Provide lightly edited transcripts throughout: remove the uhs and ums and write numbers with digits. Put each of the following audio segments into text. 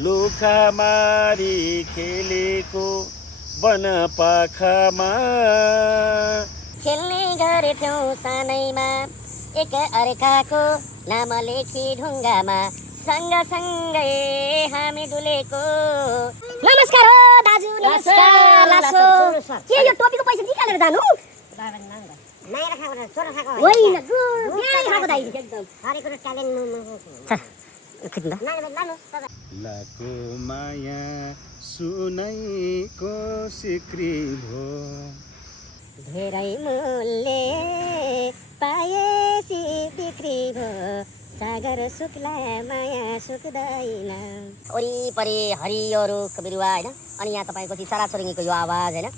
लुखा मारी खेलेको वनपाखामा खेल्ने गरेथ्यौँ सानैमा एक अर्काको नाम लेखी ढुङ्गामा सँगसँगै हामी डुलेको। नमस्कार हो दाजु। नमस्कार लासो। के यो टोपीको पैसा निकालेर जानु? होइन खाएको दाइ एकदम हरेको ट्यालेन्ट लाको माया सुनैको सिक्री भो धेरै मूल्य पाएसी बिक्री भो सागर सुक्ला माया सुक्दैन। वरिपरि हरियो रुख बिरुवा होइन अनि यहाँ तपाईँको चाहिँ चराचुरुङ्गीको यो आवाज होइन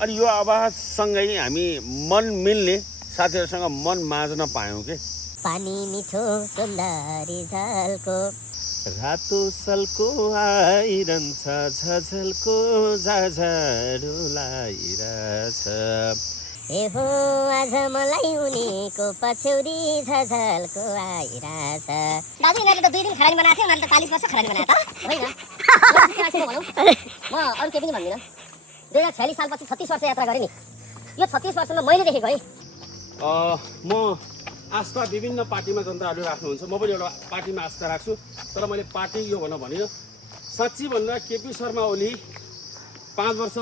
अनि यो आवाजसँगै हामी मन मिल्ने साथीहरूसँग मन माझ्न पायौँ के। पानी मिठो सुन्दरी झलको रातो सल्को आइरहन्छ झझलको झाझाडो लागिरहेछ। ए हो आज मलाई उनीको पछ्यौरी झझलको आइरहेछ। दाजु यिनीहरूले त 2 दिन खरानी बनाएको थियो, उनीहरूले त 40 वर्ष खरानी बनायो त होइन। म अरू केही पनि भन्दिनँ। 2046 सालपछि 36 वर्ष यात्रा गरेँ नि। यो 36 वर्षमा मैले देखेको है। म आस्था विभिन्न पार्टीमा जनताहरूले राख्नुहुन्छ, म पनि एउटा पार्टीमा आस्था राख्छु। तर मैले पार्टी यो भन्न भनिनँ। साँच्ची भन्दा केपी शर्मा ओली 5 वर्ष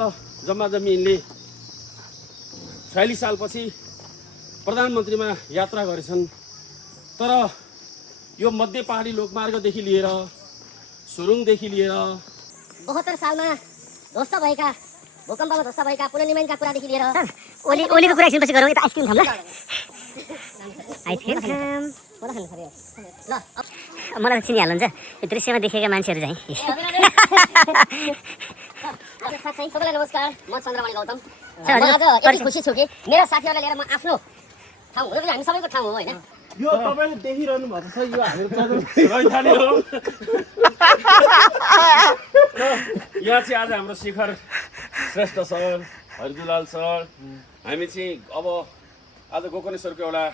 जम्माजम्मी यिनले 46 सालपछि प्रधानमन्त्रीमा यात्रा गरेछन्। तर यो मध्य पहाडी लोकमार्गदेखि लिएर सुरुङदेखि लिएर 72 सालमा ध्वस्त भएका भूकम्पमा ध्वस्त भएका पुनर्निर्माणका कुरादेखि लिएर ओलीको कुरा एकछिनपछि गरौँ। यता आइसक्रिम खाऊँ ल। आइसक्रिम खाऊँ। ल मलाई त चिनिहाल्नुहुन्छ यो दृश्यमा देखेका मान्छेहरू चाहिँ। साथै सबैलाई नमस्कार। म चन्द्रमणि गौतम। म आज यति खुसी छु कि मेरो साथीहरूलाई लिएर म आफ्नो ठाउँ हुनु पनि हामी सबैको ठाउँ हो होइन। यो तपाईँले देखिरहनु भएको छ, यो हामीहरू रैथाने हो। यहाँ चाहिँ आज हाम्रो शिखर श्रेष्ठ सर, हरिदुलाल सर, हामी चाहिँ अब आज गोकर्णेश्वरको एउटा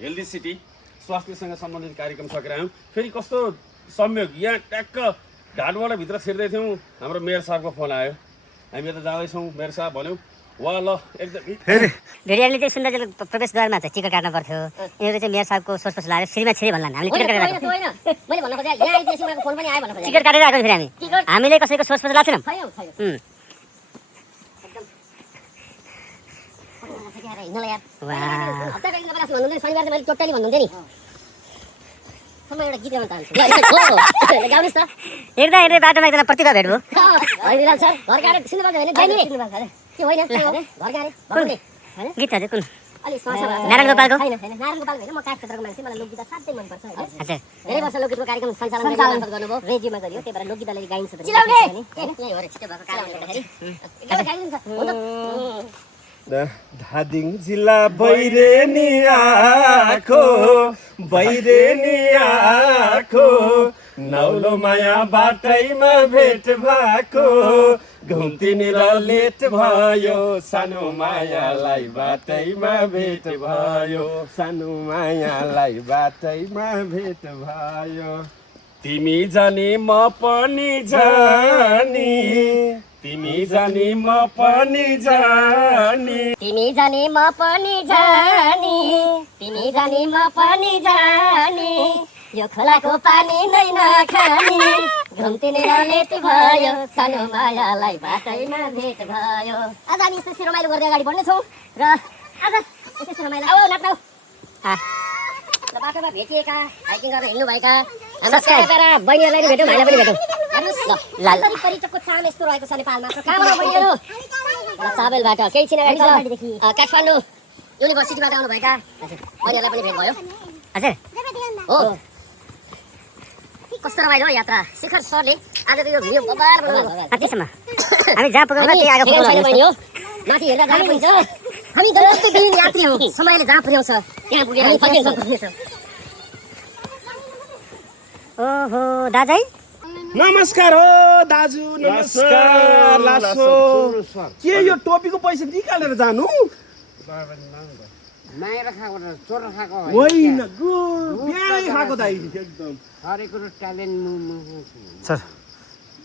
हेल्दी सिटी स्वास्थ्यसँग सम्बन्धित कार्यक्रम सकेर आयौँ। फेरि कस्तो संयोग, यहाँ ट्याक्क घाटबाट भित्र छिर्दै थियौँ, हाम्रो मेयर साहबको फोन आयो। हामी यता जाँदैछौँ, मेयर साहब भन्यौँ वा ल एकदम। भेडियाले चाहिँ सुन्दरजीको प्रवेशद्वारमा चाहिँ टिकट काट्नु पर्थ्यो। यिनीहरू चाहिँ मेयर साहबको सोचपछि लाग्यो श्रीमा छिरे भन्ला हामीले टिकट काटेर आएको। मैले भन्न खोजेँ यहाँ आइदिएपछि उनीहरूको फोन पनि आयो भन्न खोजेँ। टिकट काटेर आएको फेरि हामीले कसैको सोचपछि लाग्छ न। शनिबार मैले टोटली भन्नुहुन्थेँ नि। म एउटा गीत गाउन चाहन्छु। गाउनुहोस् त। हेर्दा हेर्दै बाटोमा एकजना प्रतिभा भेट भयो। हरिलाल सर घर गाडे सुन्नुभएको होइन जाने के होइन घर गाडे भन्ने हैन गीत हजुर कुन? अलि समस्या भएको छ। नारायण गोपालको? हैन नारायण गोपालको होइन, म काठ क्षेत्रको मान्छे, मलाई लोकगीत साथै मन पर्छ हैन। अच्छा धेरै वर्ष लोकगीतको कार्यक्रम सञ्चालन गर्नुभयो, रेडियोमा गरियो, त्यही भएर लोकगीत अलि गाइन्छ पनि चिलाउने हैन यही हो रे छिटो भएको कारणले गर्दाखेरि एकदम गाइन्छ हो त। धादिङ जिल्ला बैरेनी आखो नौलो माया बाटैमा भेट भएको घुम्तीनिर लेट भयो सानो मायालाई बाटैमा भेट भयो सानो मायालाई बाटैमा भेट भयो। तिमी जाने म पनि जाने, तिमी जाने म पनि जाने, तिमी जाने म पनि जाने, तिमी जाने म पनि जाने, यो खोलाको पानी नै नखाने घुम्तीनिर लेट भयो सानो मायालाई बाटैमा भेट भयो। आज हामी यसरी रमाइलो गर्दै अगाडि बढ्नेछौँ र आज यसरी रमाइलो आऊ नाप्नु ल बाटोमा भेटिएका हाइकिङ गर्न हिँड्नुभएका हाम्रा साथीभाइरा बहिनीहरूलाई पनि भेटौँ, भाइलाई पनि भेटौँ। हेर्नुहोस् ल पर्यटकको चाल यस्तो रहेको छ नेपालमा। कहाँबाट बहिनीहरू? चाबेलबाट केही छिन अगाडि छ काठमाडौँ युनिभर्सिटीबाट आउनुभएका बहिनीहरूलाई पनि भेट भयो। हजुर हो कस्तो रमाइलो यात्रा। शिखर सरले आज यो भिडियो बबाल बनाउनु भयो। त्यसमा हामी जहाँ पुग्यौँ त्यही आगो छैन बहिनी हो, माथि हेर्दा जहाँ पुग्छ हामी गन्तव्यहीन यात्री हौँ। समयले जहाँ पुर्याउँछ त्यहाँ पुगेर हामी फर्किन्छौँ। ओहो दाजु नमस्कार हो दाजु। नमस्कार लासो। के यो टोपीको पैसा निकालेर जानु? माएर खाएको चोर खाएको होइन बिहानै खाएको दाइ एकदम। हरेक कुरो ट्यालेन्ट सर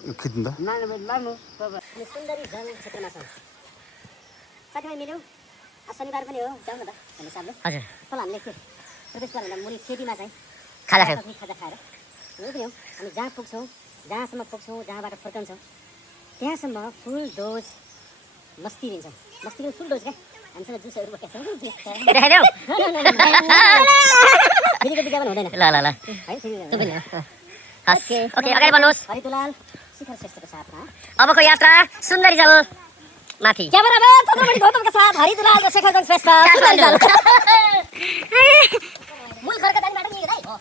खिच्नु त लानु भने लानु तपाईँ हामी सुन्दरी जल क्षेत्रमा छौँ साथीभाइ मिल्यौँ आज शनिबार पनि हो जाउँ न त भन्ने हिसाबले हजुर तल हामीले के प्रवेशद्वारभन्दा मुनि सेतीमा चाहिँ खाजा खायो खाजा खाएर हो पनि हो हामी जहाँ पुग्छौँ जहाँसम्म पुग्छौँ जहाँबाट फर्कन्छौँ त्यहाँसम्म फुल डोज मस्ती दिन्छौँ मस्ती पनि फुल डोज क्या हामीसँग जुसहरू बोकेका छौँ जुस छ देखाइदेऊ फेरिको विज्ञापन हुँदैन ल ल ल है त्यो पनि हो हस् ओके अगाडि बढ्नुहोस् हरिदुलाल शिखर श्रेष्ठको साथमा अबको यात्रा सुन्दरी जल माथि क्यामेराम्यान चन्द्रमणि गौतमका साथ हरिदुलाल र शेखरजन श्रेष्ठ सुन्दरी जल मूल खर्क दानीबाट नि है हो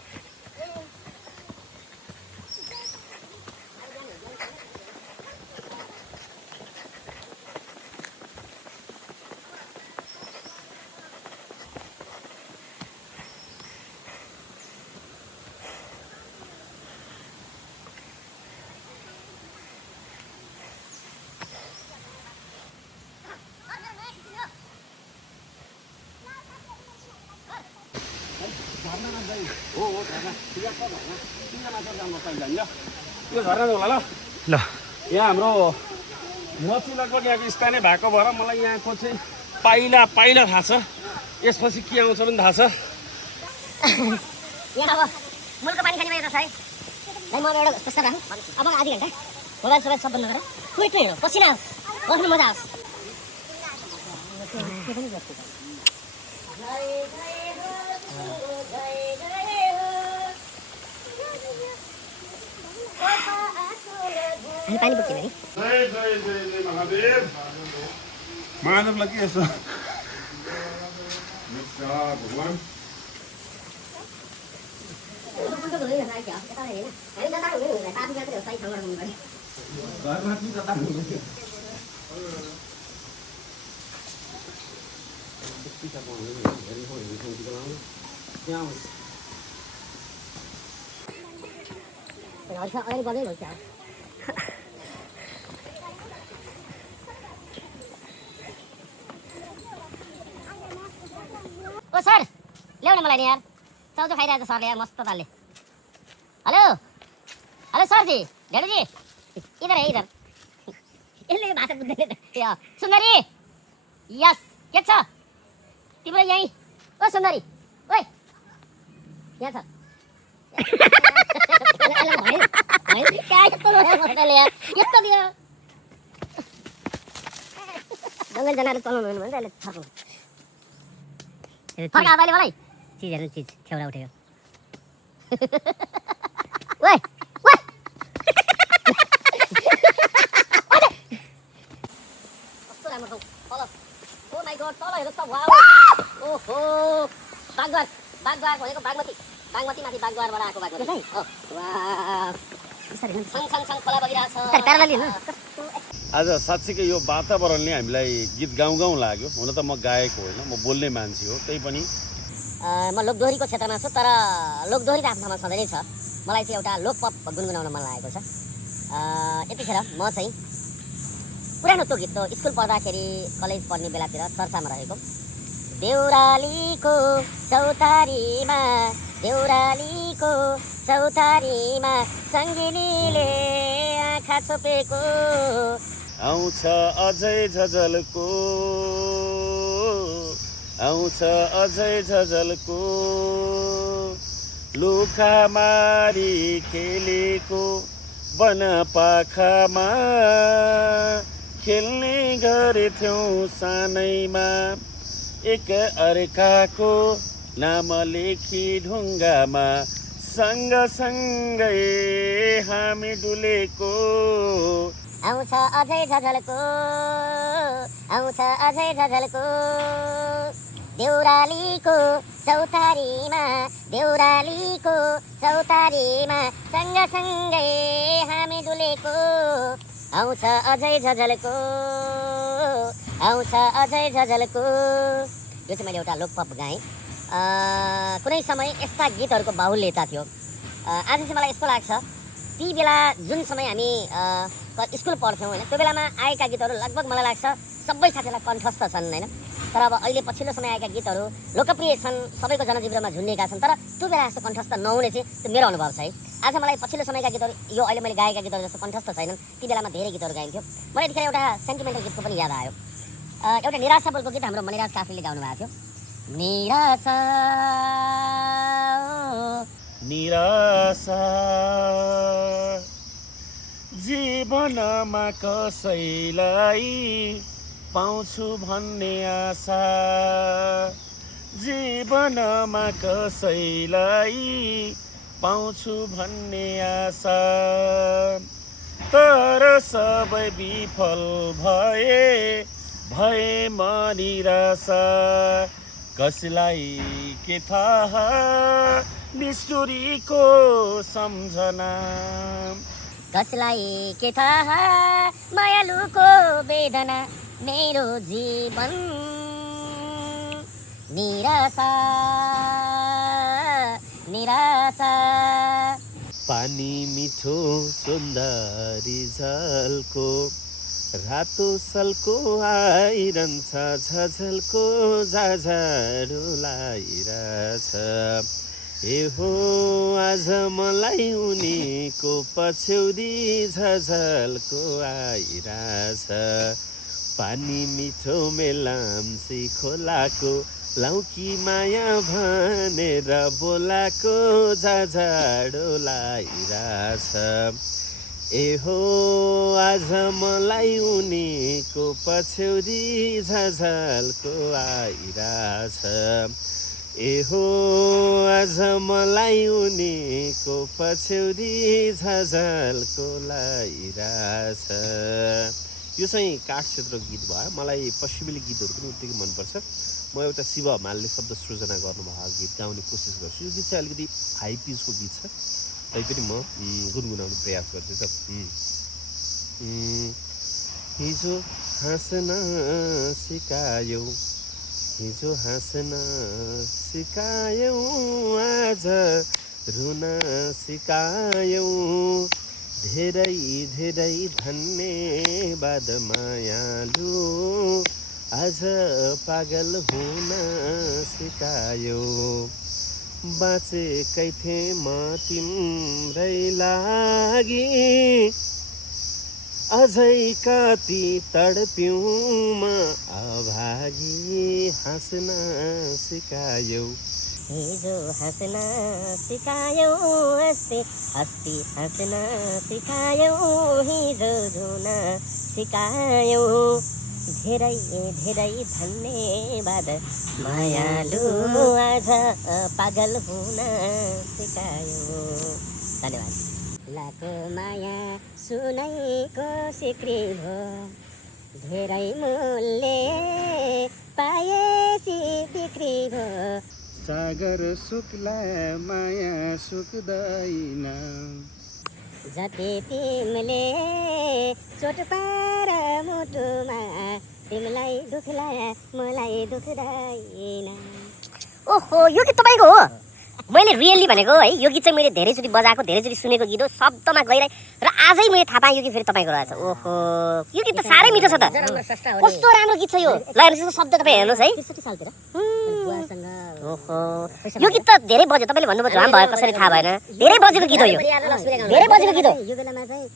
यो झर्ना होला ल ल यहाँ हाम्रो म चाहिँ लगभग यहाँको स्थानीय भएको भएर मलाई यहाँको चाहिँ पाइला पाइला थाहा छ यसपछि के आउँछ पनि थाहा छ यहाँ अब मूलको पानी खाने रहेछ है भाइ म एउटा प्रस्ताव राखौँ अब आधी घन्टा मोबाइल सोबाइल सब बन्द गरौँ टुइट हिँडौँ पसिना आओस् बस्नु मजा आओस् हामी पानी पुग्थ्यौँ नि महादेवलाई के यसो अगाडि बढ्दै भन्छ ओ सर ल्याउ न मलाई नि यार चाउचाउ खाइरहेको छ सरले यार मस्त तालले हेलो हेलो सर जी भेडु जी इधर है इधर यसले भाषा बुझ्दैन सुन्दरी यस के छ तिम्रो यहीँ ओ सुन्दरी ओइ यहाँ छ जङ्गल जनाएर चलाउनु भने अहिले थर्को फर्का अहिले मलाई चिजहरू चिज छेउरा उठ्यो ओइ ओइ कस्तो राम्रो ठाउँ तल ओ माइ गॉड तल हेर्नुहोस् त वाउ ओहो बागद्वार बागद्वार भनेको बागमती बागमती माथि बागद्वारबाट आएको बागमती हो वाह सँग खोला बगिरहेछ आज साँच्चीकै यो वातावरणले हामीलाई गीत गाउँ गाउँ लाग्यो हुन त म गाएको होइन म बोल्ने मान्छे हो त्यही पनि म लोकदोहोरीको क्षेत्रमा छु तर लोकदोहोरी त आफ्नो ठाउँमा सधैँ नै छ मलाई चाहिँ एउटा लोकपप गुनगुनाउन मन लागेको छ यतिखेर म चाहिँ पुरानो त्यो गीत स्कुल पढ्दाखेरि कलेज पढ्ने बेलातिर चर्चामा रहेको देउरालीको चौतारीमा सङ्गिनीले आँखा छोपेको आउँछ अझै झझल्को लुका मारी खेलेको वनपाखामा खेल्ने गर्थ्यौँ सानैमा एक अर्काको नाम लेखी ढुङ्गामा सँगसँगै हामी डुलेको आउँछ अझै झझल्को देउरालीको चौतारीमा सँगसँगै हामी डुलेको आउँछ अझै झझल्को यो चाहिँ मैले एउटा लोकपप गाएँ कुनै समय यस्ता गीतहरूको बाहुल्यता थियो आज चाहिँ मलाई यस्तो लाग्छ ती बेला जुन समय हामी स्कुल पढ्थ्यौँ होइन त्यो बेलामा आएका गीतहरू लगभग मलाई लाग्छ सबै साथीहरूलाई कण्ठस्थ छन् होइन तर अब अहिले पछिल्लो समय आएका गीतहरू लोकप्रिय छन्, सबैको जनजीवनमा झुन्डिएका छन्, तर त्यो बेला जस्तो कण्ठस्थ नहुने चाहिँ त्यो मेरो अनुभव छ है। आज मलाई पछिल्लो समयका गीतहरू, यो अहिले मैले गाएका गीतहरू जस्तो कण्ठस्थ छैनन्, ती बेलामा धेरै गीतहरू गाइन्थ्यो। मलाई यतिखेर एउटा सेन्टिमेन्टल गीतको पनि याद आयो। एउटा निराशा बोलको गीत हाम्रो मणिराज काफ्लेले गाउनु भएको थियो। निराशा निराशा जीवनमा कसैलाई पाउँछु भन्ने आशा, जीवनमा कसैलाई पाउँछु भन्ने आशा, तर सबै विफल भए म निराशा। कसलाई के थाहा निष्ठुरीको सम्झना, कसलाई के थाहा मायालुको वेदना, मेरो जीवन निराशा निराशा। पानी मिठो सुन्दरी झलको, रातो सल्को आइरहन्छ झझलको झाझाडो लागिरहेछ। ए हो आज मलाई उनीको पछ्यौरी झझलको आइरहेछ। पानी मिठो मेलाम्सी खोलाको, लौकी माया भनेर बोलाको झाझाडो लागिरहेछ। ए हो आज मलाई उनीको पछ्यौरी झझलको आइरहेछ। ए हो आज मलाई उनीको पछ्यौरी झझलको लागिरहेछ। यो चाहिँ काठ क्षेत्रको गीत भयो। मलाई पश्चिमेली गीतहरू पनि उत्तिकै मनपर्छ। म एउटा शिव हमालले शब्द सृजना गर्नुभएको गीत गाउने कोसिस गर्छु। यो गीत चाहिँ अलिकति हाई पिचको गीत छ, तैपनि म गुनगुनाउने प्रयास गर्छु। हिजो हाँस्न सिकायौ, हिजो हाँस्न सिकायौ, आज रुन सिकायौ। धेरै धेरै धन्यवाद मायालु, आज पागल हुन सिकायौ। बाँचेकै थिएँ म तिम्रै लागि, अझै कति तडप्यौँ म अभागी। हाँस्न सिकायौ, हिजो हाँस्न सिकायौ, अस्ति हाँस्न सिकायौ, हिजो रुन सिकायौ। धेरै धेरै धन्यवाद मायालु, आज पागल हुन सिकायो। धन्यवाद। लाको माया सुनैको सिक्री भो, धेरै मूल्य पाएसी बिक्री भो। सागर सुक्ला माया सुक्दैन, जति तिमीले चोट पार मुटुमा, तिमीलाई दुख्ला मलाई दुख्दैन। ओहो, यो गीत तपाईँको हो? मैले रियल्ली भनेको है, यो गीत चाहिँ मैले धेरैचोटि बजाएको, धेरैचोटि सुनेको गीत हो, शब्दमा गइरहे र आजै मैले थाहा पाएँ यो गीत फेरि तपाईँको रहेछ। ओहो, यो गीत त साह्रै मिठो छ त। कस्तो राम्रो गीत छ यो। ल हेर्नुहोस्, शब्द तपाईँ हेर्नुहोस् है। ओहो, यो गीत त धेरै बज्यो। तपाईँले भन्नुभयो झ्वाम भयो, कसरी थाहा भएन। धेरै बजेको गीत हो यो, धेरै बजेको गीत हो। यो बेलामा चाहिँ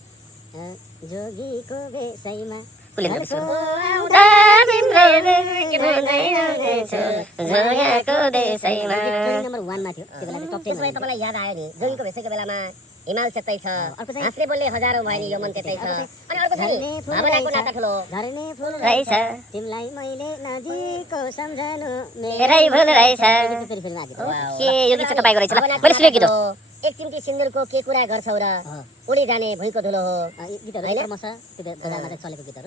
जोगीको बेसैमा नम्बर 1 मा थियो त्यो बेला, टप 10 मा। तपाईलाई याद आयो नि, जोगीको भेषैको बेलामा हिमाल सेतै छ, हाँस्ने बोल्ने हजारौं भयो नि, यो मन त्यतै छ। अनि अर्को छ नि, भावनाको नाता ठुलो, झर्ने फुल रहेछ, तिमीलाई मैले नजिकको सम्झनु मेरै भुल रहेछ। के यो गीत चाहिँ तपाईको रहेछ? मैले सुनेको गीत हो। एक चिम्टी सिन्दुरको के कुरा गर्छौ र, उडी जाने भुइँको धुलो हो। गीतहरु क्रमशः त्यो बजारमा चाहिँ चलेको गीतहरु।